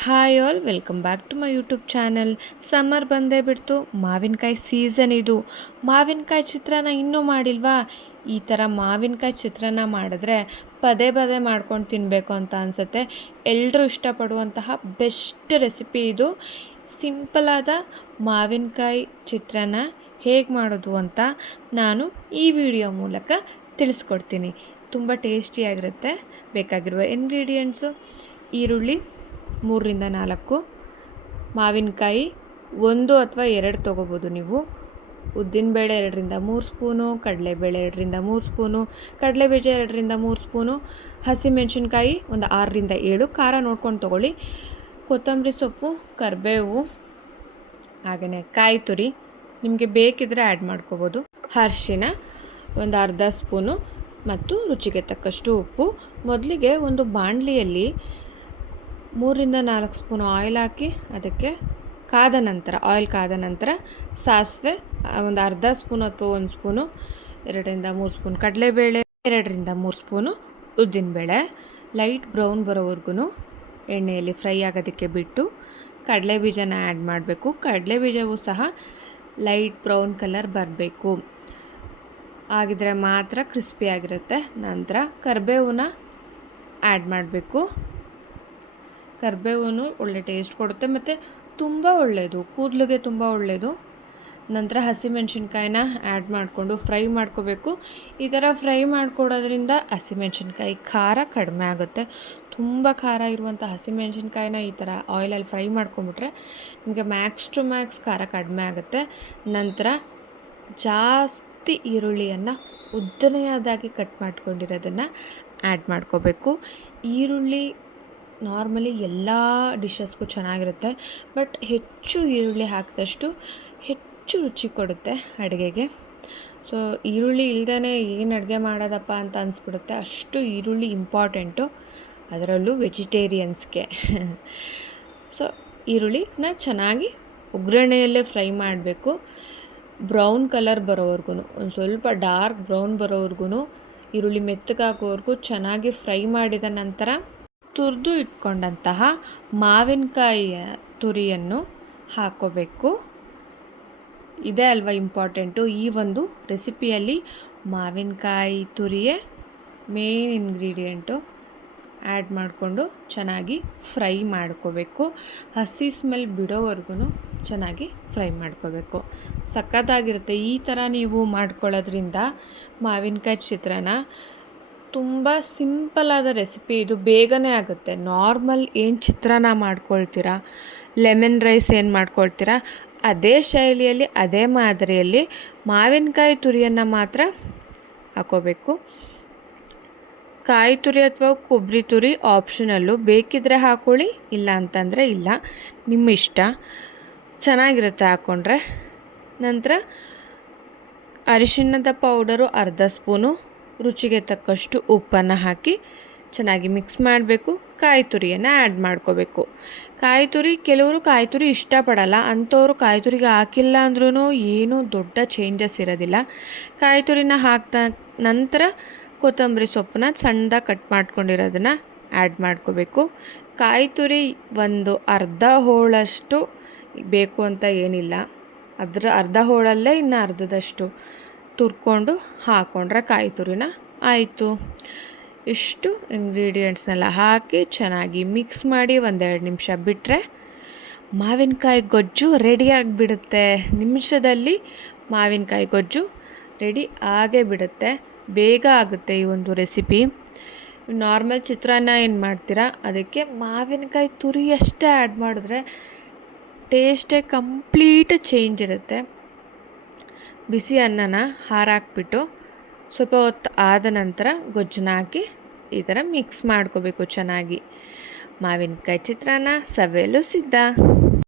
Hi all welcome back to my YouTube channel summer ಬಂದೇ ಬಿಡ್ತು, ಮಾವಿನಕಾಯಿ ಸೀಸನ್ ಇದು. ಮಾವಿನಕಾಯಿ ಚಿತ್ರಾನ್ನ ಇನ್ನೂ ಮಾಡಿಲ್ವಾ? ಈ ಥರ ಮಾವಿನಕಾಯಿ ಚಿತ್ರಾನ್ನ ಮಾಡಿದ್ರೆ ಪದೇ ಪದೇ ಮಾಡ್ಕೊಂಡು ತಿನ್ನಬೇಕು ಅಂತ ಅನಿಸುತ್ತೆ. ಎಲ್ಲರೂ ಇಷ್ಟಪಡುವಂತಹ ಬೆಸ್ಟ್ ರೆಸಿಪಿ ಇದು. ಸಿಂಪಲಾದ ಮಾವಿನಕಾಯಿ ಚಿತ್ರಾನ್ನ ಹೇಗೆ ಮಾಡೋದು ಅಂತ ನಾನು ಈ ವಿಡಿಯೋ ಮೂಲಕ ತಿಳಿಸ್ಕೊಡ್ತೀನಿ. ತುಂಬ ಟೇಸ್ಟಿಯಾಗಿರುತ್ತೆ ಬೇಕಾಗಿರುವ ಇಂಗ್ರೀಡಿಯೆಂಟ್ಸು ಈರುಳ್ಳಿ ಮೂರರಿಂದ ನಾಲ್ಕು. ಮಾವಿನಕಾಯಿ ಒಂದು ಅಥವಾ ಎರಡು ತೊಗೋಬೋದು ನೀವು. ಉದ್ದಿನಬೇಳೆ ಎರಡರಿಂದ ಮೂರು ಸ್ಪೂನು ಕಡಲೆಬೇಳೆ ಎರಡರಿಂದ ಮೂರು ಸ್ಪೂನು ಕಡಲೆಬೀಜ ಎರಡರಿಂದ ಮೂರು ಸ್ಪೂನು, ಹಸಿಮೆಣಸಿನ್ಕಾಯಿ ಒಂದು ಆರರಿಂದ ಏಳು, ಖಾರ ನೋಡ್ಕೊಂಡು ತೊಗೊಳ್ಳಿ. ಕೊತ್ತಂಬರಿ ಸೊಪ್ಪು, ಕರಿಬೇವು ಹಾಗೆಯೇ ಕಾಯಿ ತುರಿ ನಿಮಗೆ ಬೇಕಿದ್ರೆ ಆ್ಯಡ್ ಮಾಡ್ಕೋಬೋದು. ಅರಿಶಿನ ಒಂದು ಅರ್ಧ ಸ್ಪೂನು ಮತ್ತು ರುಚಿಗೆ ತಕ್ಕಷ್ಟು ಉಪ್ಪು. ಮೊದಲಿಗೆ ಒಂದು ಬಾಣಲಿಯಲ್ಲಿ ಮೂರರಿಂದ ನಾಲ್ಕು ಸ್ಪೂನ್ ಆಯಿಲ್ ಹಾಕಿ ಅದಕ್ಕೆ ಕಾದ ನಂತರ ಆಯಿಲ್ ಕಾದ ನಂತರ ಸಾಸಿವೆ ಒಂದು ಅರ್ಧ ಸ್ಪೂನ್ ಅಥವಾ ಒಂದು ಸ್ಪೂನು, ಎರಡರಿಂದ ಮೂರು ಸ್ಪೂನ್ ಕಡಲೆಬೇಳೆ, ಎರಡರಿಂದ ಮೂರು ಸ್ಪೂನು ಉದ್ದಿನಬೇಳೆ, ಲೈಟ್ ಬ್ರೌನ್ ಬರೋವರೆಗೂ ಎಣ್ಣೆಯಲ್ಲಿ ಫ್ರೈ ಆಗೋದಕ್ಕೆ ಬಿಟ್ಟು ಕಡಲೆ ಬೀಜನ ಆ್ಯಡ್ ಮಾಡಬೇಕು. ಕಡಲೆ ಬೀಜವೂ ಸಹ ಲೈಟ್ ಬ್ರೌನ್ ಕಲರ್ ಬರಬೇಕು. ಆಗಿದ್ರೆ ಮಾತ್ರ ಕ್ರಿಸ್ಪಿಯಾಗಿರುತ್ತೆ ನಂತರ ಕರಿಬೇವನ್ನ ಆ್ಯಡ್ ಮಾಡಬೇಕು. ಕರಿಬೇವು ಒಳ್ಳೆ ಟೇಸ್ಟ್ ಕೊಡುತ್ತೆ ಮತ್ತು ತುಂಬ ಒಳ್ಳೆಯದು ಕೂದಲಿಗೆ ತುಂಬ ಒಳ್ಳೆಯದು ನಂತರ ಹಸಿಮೆಣ್ಸಿನ್ಕಾಯಿನ ಆ್ಯಡ್ ಮಾಡಿಕೊಂಡು ಫ್ರೈ ಮಾಡ್ಕೋಬೇಕು. ಈ ಥರ ಫ್ರೈ ಮಾಡ್ಕೊಡೋದ್ರಿಂದ ಹಸಿಮೆಣ್ಸಿನ್ಕಾಯಿ ಖಾರ ಕಡಿಮೆ ಆಗುತ್ತೆ. ತುಂಬ ಖಾರ ಇರುವಂಥ ಹಸಿಮೆಣ್ಸಿನ್ಕಾಯಿನ ಈ ಥರ ಆಯಿಲಲ್ಲಿ ಫ್ರೈ ಮಾಡ್ಕೊಂಬಿಟ್ರೆ ನಿಮಗೆ ಮ್ಯಾಕ್ಸ್ ಟು ಮ್ಯಾಕ್ಸ್ ಖಾರ ಕಡಿಮೆ ಆಗುತ್ತೆ. ನಂತರ ಜಾಸ್ತಿ ಈರುಳ್ಳಿಯನ್ನು ಉದ್ದನೆಯದಾಗಿ ಕಟ್ ಮಾಡ್ಕೊಂಡಿರೋದನ್ನು ಆ್ಯಡ್ ಮಾಡ್ಕೋಬೇಕು. ಈರುಳ್ಳಿ ನಾರ್ಮಲಿ ಎಲ್ಲ ಡಿಶಸ್ಗೂ ಚೆನ್ನಾಗಿರುತ್ತೆ. ಬಟ್ ಹೆಚ್ಚು ಈರುಳ್ಳಿ ಹಾಕಿದಷ್ಟು ಹೆಚ್ಚು ರುಚಿ ಕೊಡುತ್ತೆ ಅಡುಗೆಗೆ. ಸೊ, ಈರುಳ್ಳಿ ಇಲ್ಲದೇ ಏನು ಅಡುಗೆ ಮಾಡೋದಪ್ಪ ಅಂತ ಅನಿಸ್ಬಿಡುತ್ತೆ. ಅಷ್ಟು ಈರುಳ್ಳಿ ಇಂಪಾರ್ಟೆಂಟು. ಅದರಲ್ಲೂ ವೆಜಿಟೇರಿಯನ್ಸ್ಗೆ. ಸೊ, ಈರುಳ್ಳಿನ ಚೆನ್ನಾಗಿ ಒಗ್ಗರಣೆಯಲ್ಲೇ ಫ್ರೈ ಮಾಡಬೇಕು. ಬ್ರೌನ್ ಕಲರ್ ಬರೋವರೆಗೂ ಒಂದು ಸ್ವಲ್ಪ ಡಾರ್ಕ್ ಬ್ರೌನ್ ಬರೋವರೆಗೂ ಈರುಳ್ಳಿ ಮೆತ್ತಗಾಗೋವರೆಗೂ ಚೆನ್ನಾಗಿ ಫ್ರೈ ಮಾಡಿದ ನಂತರ ತುರಿದು ಇಟ್ಕೊಂಡಂತಹ ಮಾವಿನಕಾಯಿಯ ತುರಿಯನ್ನು ಹಾಕೋಬೇಕು. ಇದೆ ಅಲ್ವಾ ಇಂಪಾರ್ಟೆಂಟು? ಈ ಒಂದು ರೆಸಿಪಿಯಲ್ಲಿ ಮಾವಿನಕಾಯಿ ತುರಿಯೇ ಮೇನ್ ಇಂಗ್ರೀಡಿಯೆಂಟು ಆ್ಯಡ್ ಮಾಡಿಕೊಂಡು ಚೆನ್ನಾಗಿ ಫ್ರೈ ಮಾಡ್ಕೋಬೇಕು. ಹಸಿ ಸ್ಮೆಲ್ ಬಿಡೋವರೆಗೂ ಚೆನ್ನಾಗಿ ಫ್ರೈ ಮಾಡ್ಕೋಬೇಕು. ಸಖತ್ತಾಗಿರುತ್ತೆ ಈ ಥರ ನೀವು ಮಾಡ್ಕೊಳ್ಳೋದ್ರಿಂದ ಮಾವಿನಕಾಯಿ ಚಿತ್ರಾನ್ನ ತುಂಬ ಸಿಂಪಲಾದ ರೆಸಿಪಿ ಇದು ಬೇಗನೆ ಆಗುತ್ತೆ. ನಾರ್ಮಲ್ ಏನು ಚಿತ್ರಾನ್ನ ಮಾಡ್ಕೊಳ್ತೀರಾ? ಲೆಮನ್ ರೈಸ್ ಏನು ಮಾಡ್ಕೊಳ್ತೀರಾ? ಅದೇ ಶೈಲಿಯಲ್ಲಿ, ಅದೇ ಮಾದರಿಯಲ್ಲಿ ಮಾವಿನಕಾಯಿ ತುರಿಯನ್ನು ಮಾತ್ರ ಹಾಕೋಬೇಕು. ಕಾಯಿ ತುರಿ ಅಥವಾ ಕೊಬ್ಬರಿ ತುರಿ ಆಪ್ಷನಲ್ಲು ಬೇಕಿದ್ದರೆ ಹಾಕೊಳ್ಳಿ, ಇಲ್ಲ ಅಂತಂದರೆ ಇಲ್ಲ. ನಿಮ್ಮ ಇಷ್ಟ. ಚೆನ್ನಾಗಿರುತ್ತೆ ಹಾಕ್ಕೊಂಡ್ರೆ ನಂತರ ಅರಿಶಿಣದ ಪೌಡರು ಅರ್ಧ ಸ್ಪೂನು ರುಚಿಗೆ ತಕ್ಕಷ್ಟು ಉಪ್ಪನ್ನು ಹಾಕಿ ಚೆನ್ನಾಗಿ ಮಿಕ್ಸ್ ಮಾಡಬೇಕು. ಕಾಯಿ ತುರಿಯನ್ನು ಆ್ಯಡ್ ಮಾಡ್ಕೋಬೇಕು. ಕಾಯಿ ತುರಿ, ಕೆಲವರು ಕಾಯಿ ತುರಿ ಇಷ್ಟಪಡಲ್ಲ. ಅಂಥವ್ರು ಕಾಯಿ ತುರಿಗೆ ಹಾಕಿಲ್ಲ ಅಂದ್ರೂ ಏನೂ ದೊಡ್ಡ ಚೇಂಜಸ್ ಇರೋದಿಲ್ಲ. ಕಾಯಿ ತುರಿನ ಹಾಕ್ದ ನಂತರ ಕೊತ್ತಂಬರಿ ಸೊಪ್ಪನ್ನ ಸಣ್ಣದಾಗಿ ಕಟ್ ಮಾಡ್ಕೊಂಡಿರೋದನ್ನು ಆ್ಯಡ್ ಮಾಡ್ಕೋಬೇಕು. ಕಾಯಿ ತುರಿ ಒಂದು ಅರ್ಧ ಹೋಳಷ್ಟು ಬೇಕು ಅಂತ ಏನಿಲ್ಲ. ಅದರ ಅರ್ಧ ಹೋಳಲ್ಲೇ ಇನ್ನು ಅರ್ಧದಷ್ಟು. ತುರ್ಕೊಂಡು ಹಾಕ್ಕೊಂಡ್ರೆ ಕಾಯಿ ತುರಿನ ಆಯಿತು. ಇಷ್ಟು ಇಂಗ್ರೀಡಿಯೆಂಟ್ಸ್ನೆಲ್ಲ ಹಾಕಿ ಚೆನ್ನಾಗಿ ಮಿಕ್ಸ್ ಮಾಡಿ ಒಂದೆರಡು ನಿಮಿಷ ಬಿಟ್ಟರೆ ಮಾವಿನಕಾಯಿ ಗೊಜ್ಜು ರೆಡಿಯಾಗಿಬಿಡುತ್ತೆ ನಿಮಿಷದಲ್ಲಿ ಮಾವಿನಕಾಯಿ ಗೊಜ್ಜು ರೆಡಿ ಆಗೇ ಬಿಡುತ್ತೆ. ಬೇಗ ಆಗುತ್ತೆ ಈ ಒಂದು ರೆಸಿಪಿ ನಾರ್ಮಲ್ ಚಿತ್ರಾನ್ನ ಏನು ಮಾಡ್ತೀರಾ? ಅದಕ್ಕೆ ಮಾವಿನಕಾಯಿ ತುರಿ ಅಷ್ಟೇ ಆ್ಯಡ್ ಮಾಡಿದ್ರೆ ಟೇಸ್ಟೇ ಕಂಪ್ಲೀಟ್ ಚೇಂಜ್ ಇರುತ್ತೆ. ಬಿಸಿ ಅನ್ನನ ಹಾರಾಕ್ಬಿಟ್ಟು ಸ್ವಲ್ಪ ಹೊತ್ತು ಆದ ನಂತರ ಗೊಜ್ಜನ್ನ ಹಾಕಿ ಈ ಥರ ಮಿಕ್ಸ್ ಮಾಡ್ಕೋಬೇಕು ಚೆನ್ನಾಗಿ. ಮಾವಿನಕಾಯಿ ಚಿತ್ರಾನ್ನ ಸವೆಯಲು ಸಿದ್ಧ